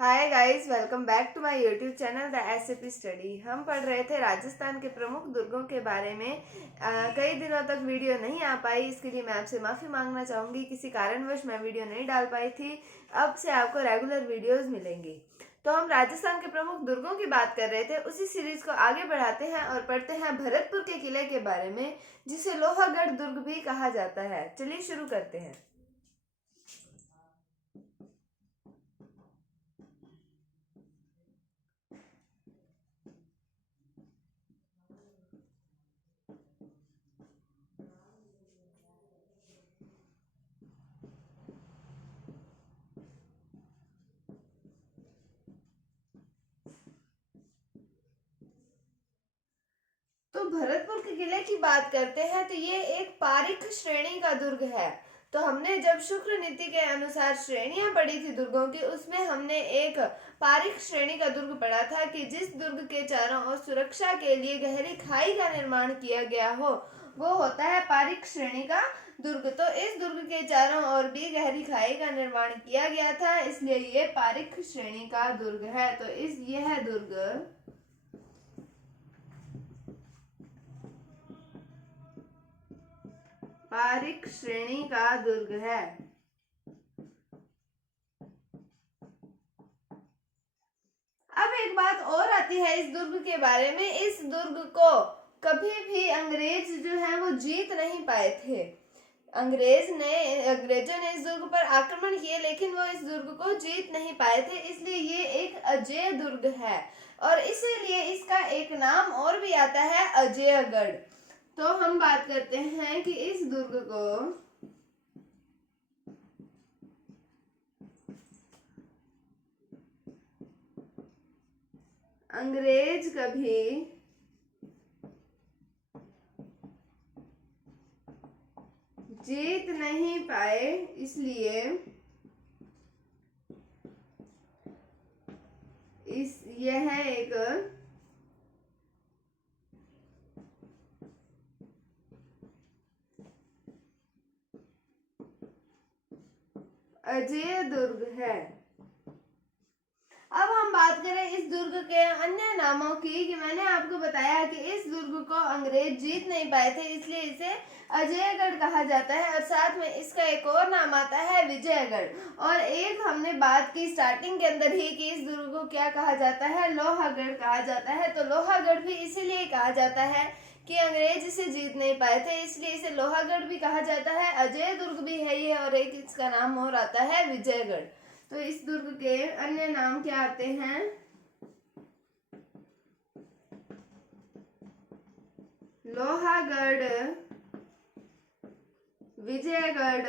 Hi guys, welcome back to my YouTube channel the SAP study. हम पढ़ रहे थे राजस्थान के प्रमुख दुर्गों के बारे में। कई दिनों तक वीडियो नहीं आ पाई, इसके लिए मैं आपसे माफ़ी मांगना चाहूँगी। किसी कारणवश मैं वीडियो नहीं डाल पाई थी। अब से आपको रेगुलर वीडियोस मिलेंगी। तो हम राजस्थान के प्रमुख दुर्गों की बात कर रहे थे। उसी सीरीज को आगे बढ़ाते हैं और पढ़ते हैं भरतपुर के किले के बारे में, जिसे लोहागढ़ दुर्ग भी कहा जाता है। चलिए शुरू करते हैं। तो भरतपुर के किले की बात करते हैं तो ये एक पारीख श्रेणी का दुर्ग है। तो हमने जब शुक्र नीति के अनुसार श्रेणियां पढ़ी थी दुर्गों की, उसमें हमने एक पारीख श्रेणी का दुर्ग पढ़ा था कि जिस दुर्ग के चारों ओर सुरक्षा के लिए गहरी खाई का निर्माण किया गया हो, वो होता है पारीख श्रेणी का दुर्ग। तो इस दुर्ग के चारों ओर भी गहरी खाई का निर्माण किया गया था, इसलिए ये पारीख श्रेणी का दुर्ग है। तो यह दुर्ग पारीख श्रेणी का दुर्ग है। अब एक बात और आती है इस दुर्ग के बारे में। इस दुर्ग को कभी भी अंग्रेज जो है वो जीत नहीं पाए थे। अंग्रेजों ने इस दुर्ग पर आक्रमण किए, लेकिन वो इस दुर्ग को जीत नहीं पाए थे, इसलिए ये एक अजेय दुर्ग है। और इसीलिए इसका एक नाम और भी आता है, अजयगढ़। तो हम बात करते हैं कि इस दुर्ग को अंग्रेज कभी जीत नहीं पाए, इसलिए यह एक अजेय दुर्ग है। अब हम बात करें इस दुर्ग के अन्य नामों की, कि मैंने आपको बताया कि इस दुर्ग को अंग्रेज जीत नहीं पाए थे, इसलिए इसे अजयगढ़ कहा जाता है। और साथ में इसका एक और नाम आता है, विजयगढ़। और एक हमने बात की स्टार्टिंग के अंदर ही कि इस दुर्ग को क्या कहा जाता है, लोहागढ़ कहा जाता है। तो लोहागढ़ भी इसीलिए कहा जाता है कि अंग्रेज इसे जीत नहीं पाए थे, इसलिए इसे लोहागढ़ भी कहा जाता है। अजय दुर्ग भी है ये, और एक इसका नाम और आता है, विजयगढ़। तो इस दुर्ग के अन्य नाम क्या आते हैं, लोहागढ़, विजयगढ़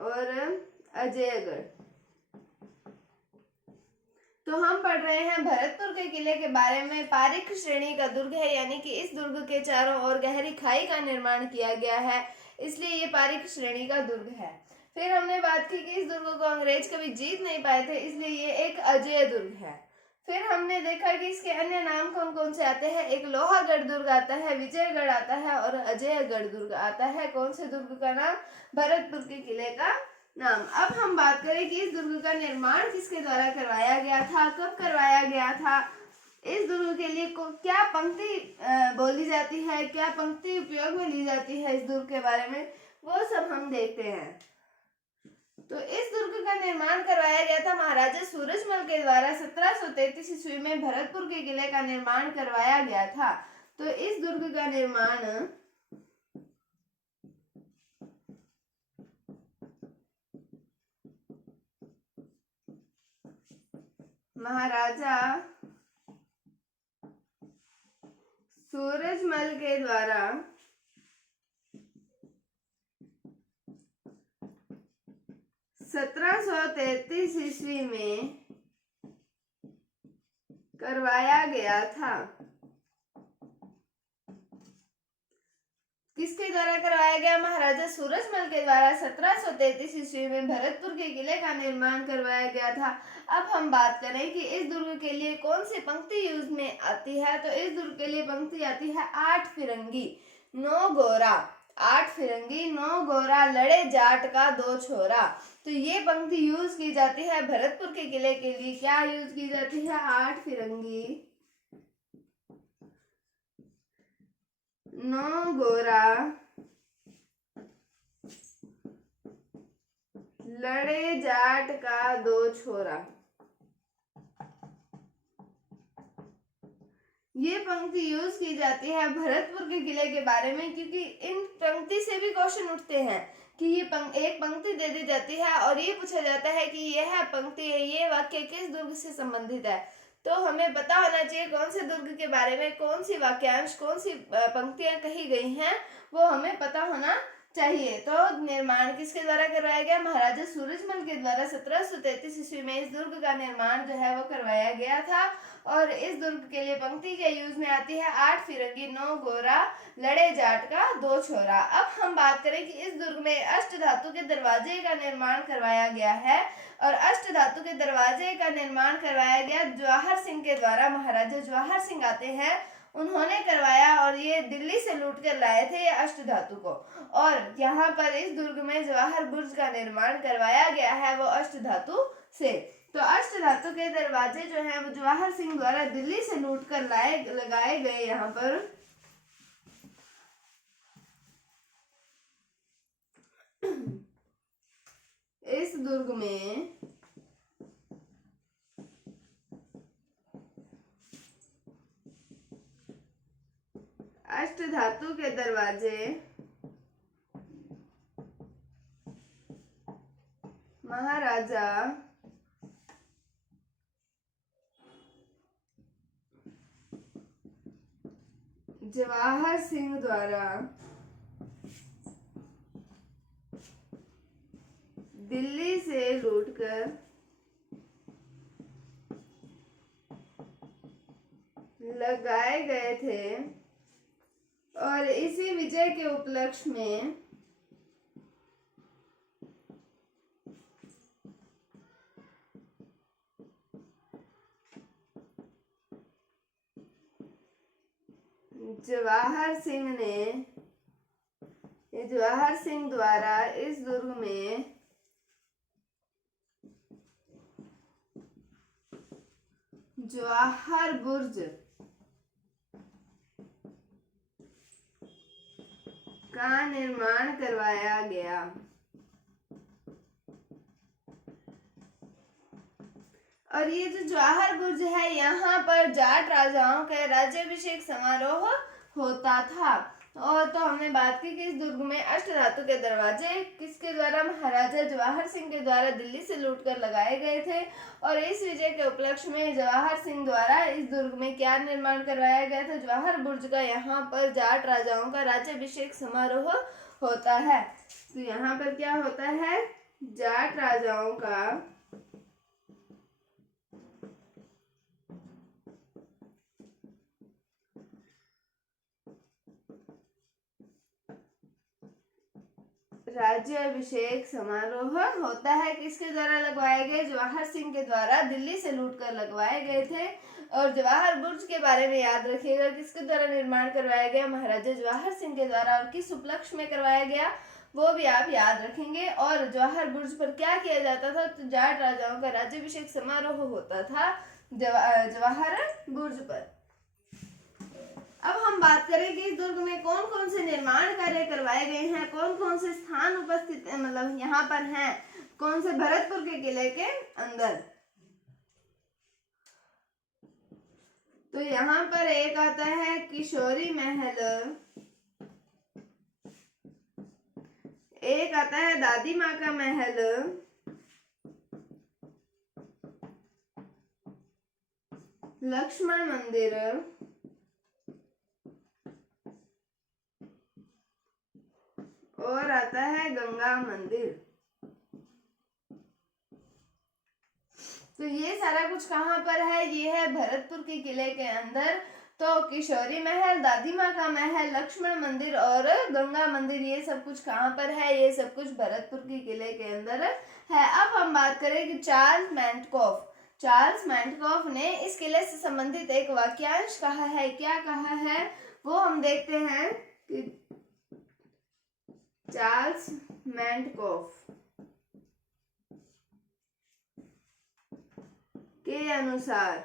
और अजयगढ़। तो हम पढ़ रहे हैं भरतपुर के किले के बारे में। पारीख श्रेणी का दुर्ग है, यानी कि इस दुर्ग के चारों ओर गहरी खाई का निर्माण किया गया है, इसलिए ये पारीख श्रेणी का दुर्ग है। फिर हमने बात की कि इस दुर्ग को अंग्रेज कभी जीत नहीं पाए थे, इसलिए ये एक अजेय दुर्ग है। फिर हमने देखा कि इसके अन्य नाम कौन कौन से आते हैं। एक लोहागढ़ दुर्ग आता है, विजयगढ़ आता है और अजयगढ़ दुर्ग आता है। कौन से दुर्ग का नाम, भरतपुर के किले का नाम। अब हम बात करें कि इस दुर्ग का निर्माण किसके द्वारा करवाया गया था, कब करवाया गया था, इस दुर्ग के लिए क्या पंक्ति बोली जाती है, क्या पंक्ति उपयोग में ली जाती है, इस दुर्ग के बारे में वो सब हम देखते हैं। तो इस दुर्ग का निर्माण करवाया गया था महाराजा सूरजमल के द्वारा। 1733 ईस्वी में भरतपुर के किले का निर्माण करवाया गया था। तो इस दुर्ग का निर्माण महाराजा सूरजमल के द्वारा 1733 ईस्वी में करवाया गया था। किसके द्वारा करवाया गया, महाराजा सूरजमल के द्वारा 1733 ईस्वी में भरतपुर के किले का निर्माण करवाया गया था। अब हम बात करें कि इस दुर्ग के लिए कौन सी पंक्ति यूज में आती है। तो इस दुर्ग के लिए पंक्ति आती है, 8 फिरंगी 9 गोरा। 8 फिरंगी 9 गोरा, लड़े जाट का 2 छोरा। तो ये पंक्ति यूज की जाती है भरतपुर के किले के लिए। क्या यूज की जाती है? 8 फिरंगी 9 गोरा लड़े जाट का 2 छोरा। ये पंक्ति यूज की जाती है भरतपुर के किले के बारे में, क्योंकि इन पंक्ति से भी क्वेश्चन उठते हैं कि ये एक पंक्ति दे दी जाती है और ये पूछा जाता है कि यह पंक्ति ये वाक्य किस दुर्ग से संबंधित है। तो हमें पता होना चाहिए कौन से दुर्ग के बारे में कौन सी वाक्यांश कौन सी पंक्तियां कही गई हैं, वो हमें पता होना चाहिए। तो निर्माण किसके द्वारा करवाया गया? महाराजा सूरजमल के द्वारा 1733 ईस्वी में इस दुर्ग का निर्माण जो है वो करवाया गया था। और इस दुर्ग के लिए पंक्ति के यूज में आती है 8 फिरंगी 9 गोरा लड़े जाट का 2 छोरा। अब हम बात करें कि इस दुर्ग में अष्ट धातु के दरवाजे का निर्माण करवाया गया है, और अष्ट धातु के दरवाजे का निर्माण करवाया गया जवाहर सिंह के द्वारा। महाराजा जवाहर सिंह आते हैं, उन्होंने करवाया, और ये दिल्ली से लूट कर लाए थे ये अष्ट धातु को। और यहाँ पर इस दुर्ग में जवाहर बुर्ज का निर्माण करवाया गया है वो अष्ट धातु से। तो अष्ट धातु के दरवाजे जो हैं वो जवाहर सिंह द्वारा दिल्ली से लूट कर लगाए गए यहाँ पर। इस दुर्ग में अष्ट धातु के दरवाजे महाराजा जवाहर सिंह द्वारा दिल्ली से लूटकर लगाए गए थे, और इसी विजय के उपलक्ष्य में जवाहर सिंह द्वारा इस दुर्ग में जवाहर बुर्ज का निर्माण करवाया गया। और ये जो जवाहर बुर्ज है, यहाँ पर जाट राजाओं का राज्याभिषेक समारोह होता था। और तो हमने बात की कि इस दुर्ग में अष्ट धातु के दरवाजे किसके द्वारा? महाराजा जवाहर सिंह के द्वारा दिल्ली से लूटकर लगाए गए थे, और इस विजय के उपलक्ष्य में जवाहर सिंह द्वारा इस दुर्ग में क्या निर्माण करवाया गया था? जवाहर बुर्ज का। यहाँ पर जाट राजाओं का राज्याभिषेक समारोह होता है। तो यहाँ पर क्या होता है? जाट राजाओं का राज्याभिषेक समारोह होता है। किसके द्वारा लगवाए गए? जवाहर सिंह के द्वारा दिल्ली से लूटकर लगवाए गए थे। और जवाहर बुर्ज के बारे में याद रखिएगा, किसके द्वारा निर्माण करवाया गया? महाराजा जवाहर सिंह के द्वारा। और किस उपलक्ष्य में करवाया गया वो भी आप याद रखेंगे। और जवाहर बुर्ज पर क्या किया जाता था? तो जाट राजाओं का राज्याभिषेक समारोह होता था जवाहर बुर्ज पर। अब हम बात करें कि इस दुर्ग में कौन कौन से निर्माण कार्य करवाए गए हैं, कौन कौन से स्थान उपस्थित मतलब यहाँ पर हैं, कौन से भरतपुर के किले के अंदर। तो यहाँ पर एक आता है किशोरी महल, एक आता है दादी माँ का महल, लक्ष्मण मंदिर, और आता है गंगा मंदिर। तो ये सारा कुछ कहाँ पर है? ये है भरतपुर के किले के अंदर। तो किशोरी महल, दादी माँ का महल, लक्ष्मण मंदिर और गंगा मंदिर, ये सब कुछ कहाँ पर है? ये सब कुछ भरतपुर के किले के अंदर है। अब हम बात करें कि चार्ल्स मैंटकॉफ ने इस किले से संबंधित एक वाक्यांश कहा है। क्या कहा है वो हम देखते हैं कि चार्ल्स मैंटकॉफ के अनुसार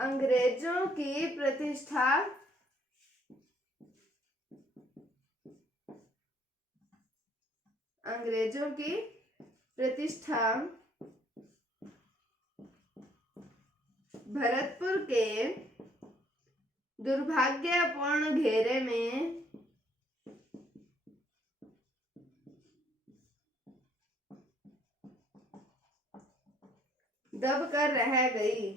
अंग्रेजों की प्रतिष्ठा भरतपुर के दुर्भाग्यपूर्ण घेरे में दबकर रह गई।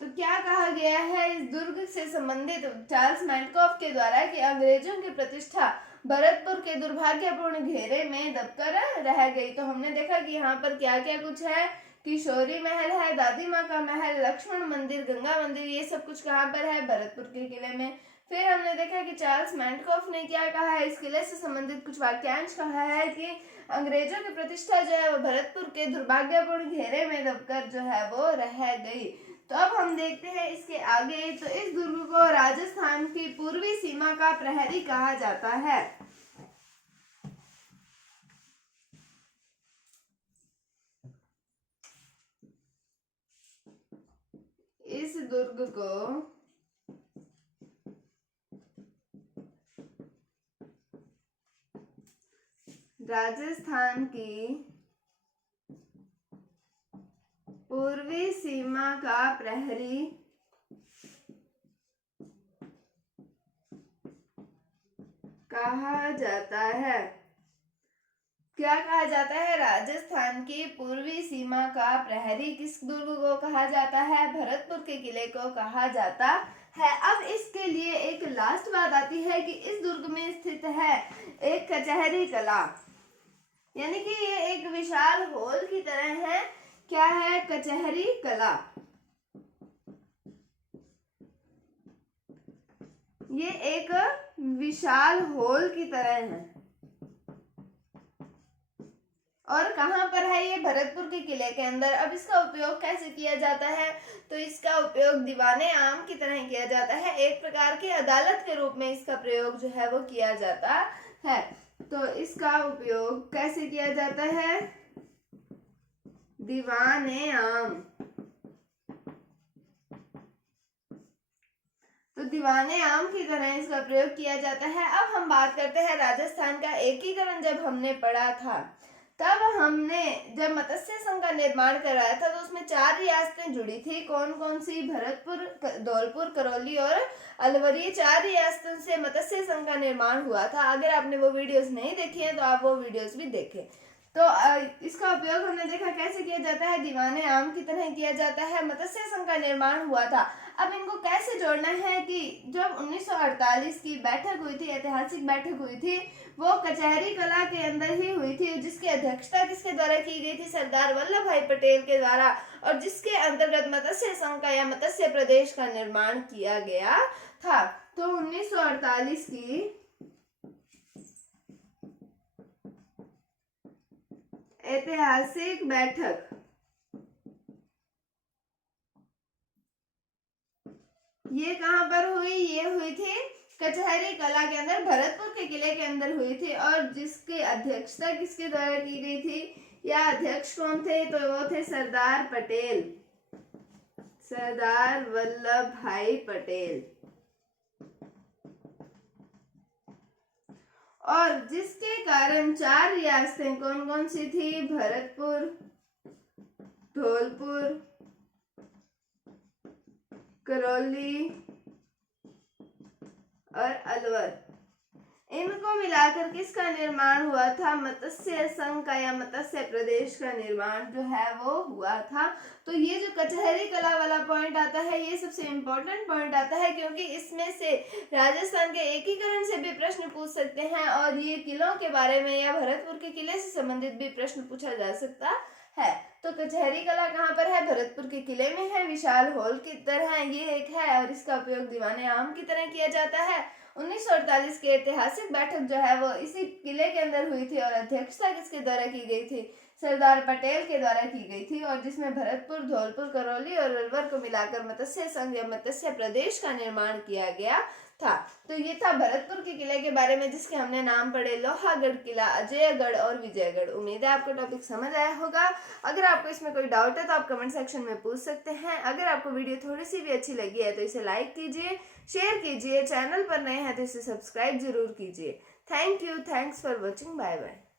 तो क्या कहा गया है इस दुर्ग से संबंधित चार्ल्स मैनकॉफ के द्वारा कि अंग्रेजों की प्रतिष्ठा भरतपुर के दुर्भाग्यपूर्ण घेरे में दबकर रह गई। तो हमने देखा कि यहाँ पर क्या क्या कुछ है, किशोरी महल है, दादी माँ का महल, लक्ष्मण मंदिर, गंगा मंदिर, ये सब कुछ कहाँ पर है, भरतपुर के किले में। फिर हमने देखा कि चार्ल्स मैनकॉफ ने क्या कहा है, इस किले से संबंधित कुछ वाक्यांश कहा है कि अंग्रेजों की प्रतिष्ठा जो है वो भरतपुर के दुर्भाग्यपूर्ण घेरे में दबकर जो है वो रह गई। तो अब हम देखते हैं इसके आगे। तो इस दुर्ग को राजस्थान की पूर्वी सीमा का प्रहरी कहा जाता है। इस दुर्ग को राजस्थान की पूर्वी सीमा का प्रहरी कहा जाता है। क्या कहा जाता है? राजस्थान की पूर्वी सीमा का प्रहरी किस दुर्ग को कहा जाता है? भरतपुर के किले को कहा जाता है। अब इसके लिए एक लास्ट बात आती है कि इस दुर्ग में स्थित है एक कचहरी कला, यानी कि ये एक विशाल हॉल की तरह है। क्या है? कचहरी कला। ये एक विशाल हॉल की तरह है और कहाँ पर है ये? भरतपुर के किले के अंदर। अब इसका उपयोग कैसे किया जाता है? तो इसका उपयोग दीवाने आम की तरह किया जाता है, एक प्रकार की अदालत के रूप में इसका प्रयोग जो है वो किया जाता है। तो इसका उपयोग कैसे किया जाता है? दीवाने आम। तो दीवाने आम की तरह इसका प्रयोग किया जाता है। अब हम बात करते हैं राजस्थान का एकीकरण। जब हमने पढ़ा था तब हमने जब मत्स्य संघ का निर्माण कराया था तो उसमें 4 रियासतें जुड़ी थी। कौन कौन सी? भरतपुर, धौलपुर, करौली और अलवर। ये 4 रियासतों से मत्स्य संघ का निर्माण हुआ था। अगर आपने वो वीडियोस नहीं देखी है तो आप वो वीडियोस भी देखें। तो इसका उपयोग हमने देखा कैसे किया जाता है, दीवाने आम की तरह किया जाता है। मत्स्य संघ का निर्माण हुआ था। अब इनको कैसे जोड़ना है कि जब 1948 की बैठक हुई थी, ऐतिहासिक बैठक हुई थी, वो कचहरी कला के अंदर ही हुई थी, जिसकी अध्यक्षता किसके द्वारा की गई थी? सरदार वल्लभ भाई पटेल के द्वारा, और जिसके अंतर्गत मत्स्य संघ का या मत्स्य प्रदेश का निर्माण किया गया था। तो 1948 की ऐतिहासिक बैठक ये कहां पर हुई? ये हुई थी कचहरी कला के अंदर, भरतपुर के किले के अंदर हुई थी। और जिसकी अध्यक्षता किसके द्वारा की गई थी या अध्यक्ष कौन थे? तो वो थे सरदार पटेल, सरदार वल्लभ भाई पटेल। और जिसके कारण 4 रियासतें कौन कौन सी थी? भरतपुर, धौलपुर, करौली और अलवर, इनको मिलाकर किसका निर्माण हुआ था? मत्स्य संघ का या मत्स्य प्रदेश का निर्माण जो है वो हुआ था। तो ये जो कचहरी कला वाला पॉइंट आता है ये सबसे इम्पोर्टेंट पॉइंट आता है, क्योंकि इसमें से राजस्थान के एकीकरण से भी प्रश्न पूछ सकते हैं और ये किलों के बारे में या भरतपुर के किले से संबंधित भी प्रश्न पूछा जा सकता है। तो कचहरी कला कहाँ पर है? भरतपुर के किले में है, विशाल हॉल की तरह ये एक है और इसका उपयोग दीवाने आम की तरह किया जाता है। 1948 की ऐतिहासिक बैठक जो है वो इसी किले के अंदर हुई थी और अध्यक्षता किसके द्वारा की गई थी? सरदार पटेल के द्वारा की गई थी और जिसमें भरतपुर, धौलपुर, करौली और अलवर को मिलाकर मत्स्य संघ या मत्स्य प्रदेश का निर्माण किया गया था। तो ये था भरतपुर के किले के बारे में, जिसके हमने नाम पढ़े लोहागढ़ किला, अजयगढ़ और विजयगढ़। उम्मीद है आपको टॉपिक समझ आया होगा। अगर आपको इसमें कोई डाउट है तो आप कमेंट सेक्शन में पूछ सकते हैं। अगर आपको वीडियो थोड़ी सी भी अच्छी लगी है तो इसे लाइक कीजिए, शेयर कीजिए, चैनल पर नए हैं तो इसे सब्सक्राइब जरूर कीजिए। Thank you, thanks for watching, bye bye.